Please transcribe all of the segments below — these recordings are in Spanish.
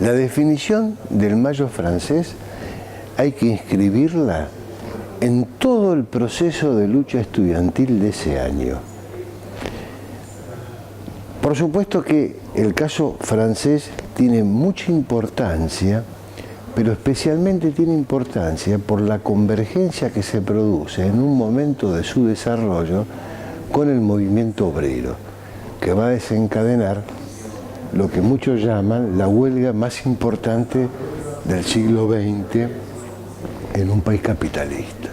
La definición del Mayo francés hay que inscribirla en todo el proceso de lucha estudiantil de ese año. Por supuesto que el caso francés tiene mucha importancia, pero especialmente tiene importancia por la convergencia que se produce en un momento de su desarrollo con el movimiento obrero, que va a desencadenar lo que muchos llaman la huelga más importante del siglo XX en un país capitalista.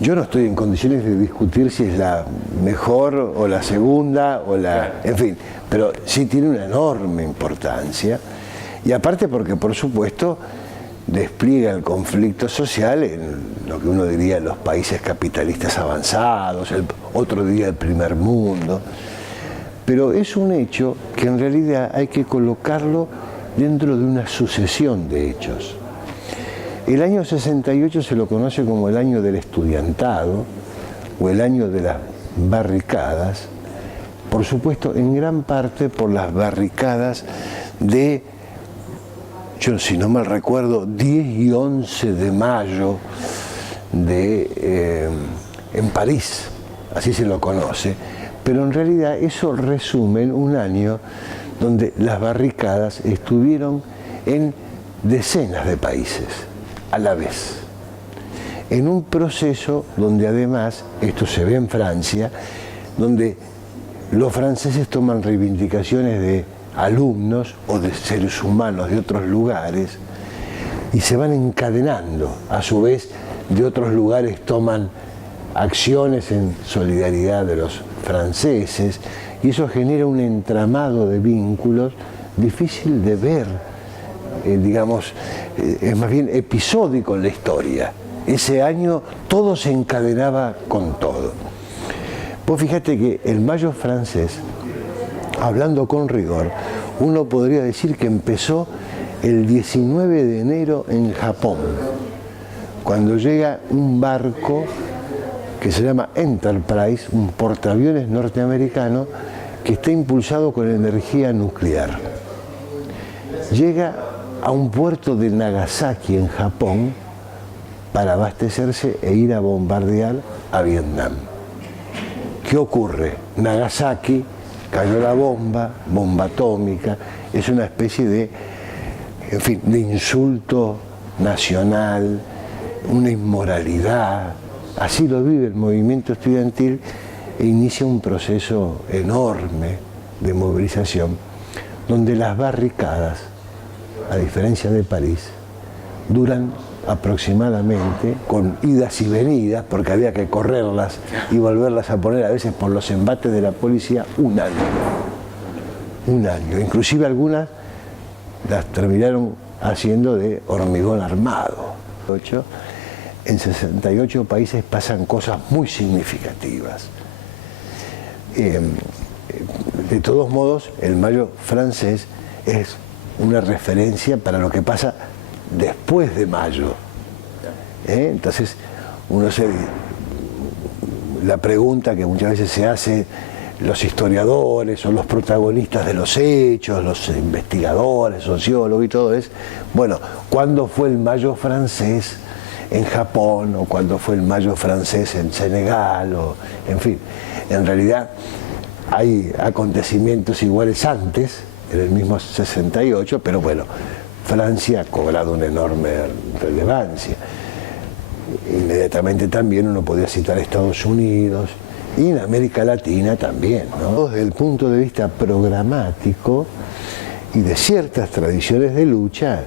Yo no estoy en condiciones de discutir si es la mejor o la segunda o la... en fin, pero sí tiene una enorme importancia. Y aparte porque, por supuesto, despliega el conflicto social en lo que uno diría los países capitalistas avanzados, otro diría el primer mundo. Pero es un hecho que en realidad hay que colocarlo dentro de una sucesión de hechos. El año 68 se lo conoce como el año del estudiantado o el año de las barricadas, por supuesto en gran parte por las barricadas de, yo si no mal recuerdo, 10 y 11 de mayo en París, así se lo conoce, pero en realidad eso resume en un año donde las barricadas estuvieron en decenas de países a la vez, en un proceso donde además, esto se ve en Francia, donde los franceses toman reivindicaciones de alumnos o de seres humanos de otros lugares y se van encadenando, a su vez de otros lugares toman acciones en solidaridad de los franceses y eso genera un entramado de vínculos difícil de ver, digamos, es más bien episódico en la historia. Ese año todo se encadenaba con todo. Vos fíjate que el Mayo francés, hablando con rigor, uno podría decir que empezó el 19 de enero en Japón, cuando llega un barco que se llama Enterprise, un portaaviones norteamericano que está impulsado con energía nuclear. Llega a un puerto de Nagasaki en Japón para abastecerse e ir a bombardear a Vietnam. ¿Qué ocurre? Nagasaki, cayó la bomba atómica, es una especie de, en fin, de insulto nacional, una inmoralidad. Así lo vive el movimiento estudiantil e inicia un proceso enorme de movilización, donde las barricadas, a diferencia de París, duran aproximadamente, con idas y venidas, porque había que correrlas y volverlas a poner a veces por los embates de la policía, un año. Un año. Inclusive algunas las terminaron haciendo de hormigón armado. En 68 países pasan cosas muy significativas. De todos modos, el Mayo francés es una referencia para lo que pasa después de Mayo. Entonces, la pregunta que muchas veces se hace los historiadores o los protagonistas de los hechos, los investigadores, sociólogos y todo es, bueno, ¿cuándo fue el Mayo francés en Japón o cuándo fue el Mayo francés en Senegal? O, en fin, en realidad hay acontecimientos iguales antes, en el mismo 68, pero bueno, Francia ha cobrado una enorme relevancia. Inmediatamente también uno podría citar Estados Unidos y en América Latina también, ¿no? Desde el punto de vista programático y de ciertas tradiciones de lucha,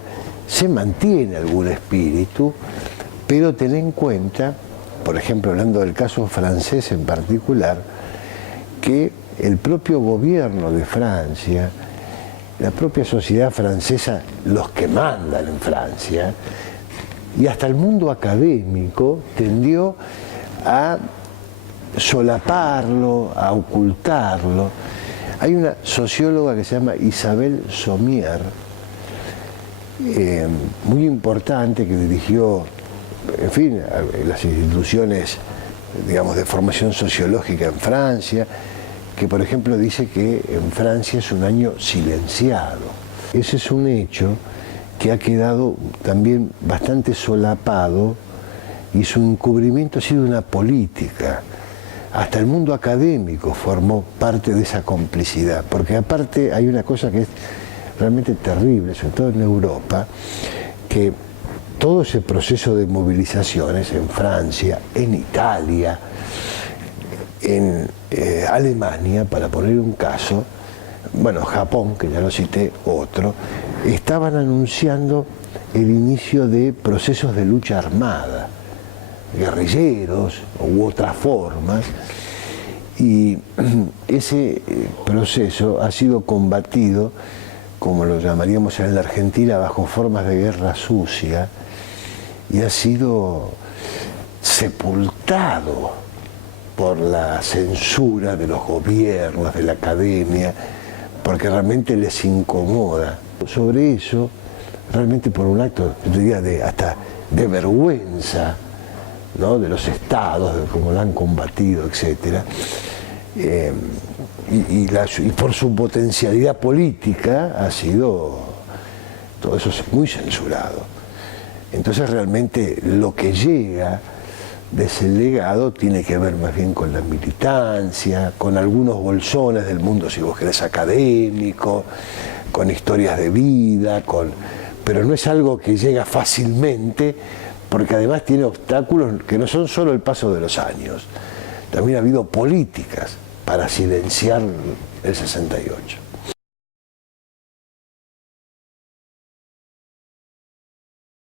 se mantiene algún espíritu, pero ten en cuenta, por ejemplo, hablando del caso francés en particular, que el propio gobierno de Francia, la propia sociedad francesa, los que mandan en Francia, y hasta el mundo académico tendió a solaparlo, a ocultarlo. Hay una socióloga que se llama Isabelle Sommier, muy importante, que dirigió, en fin, las instituciones, digamos, de formación sociológica en Francia, que por ejemplo dice que en Francia es un año silenciado. ese es un hecho que ha quedado también bastante solapado y su encubrimiento ha sido una política. Hasta el mundo académico formó parte de esa complicidad, porque aparte hay una cosa que es realmente terrible, sobre todo en Europa, que todo ese proceso de movilizaciones en Francia, en Italia, en Alemania, para poner un caso, bueno, Japón, que ya lo cité, otro, estaban anunciando el inicio de procesos de lucha armada, guerrilleros u otras formas, y ese proceso ha sido combatido, como lo llamaríamos en la Argentina, bajo formas de guerra sucia, y ha sido sepultado por la censura de los gobiernos, de la academia, porque realmente les incomoda. Sobre eso, realmente por un acto, yo diría, hasta de vergüenza, ¿no?, de los estados, de cómo la han combatido, etc. Y por su potencialidad política ha sido todo eso muy censurado. Entonces realmente lo que llega de ese legado tiene que ver más bien con la militancia, con algunos bolsones del mundo, si vos querés, académico, con historias de vida, pero no es algo que llega fácilmente, porque además tiene obstáculos que no son solo el paso de los años, también ha habido políticas para silenciar el 68.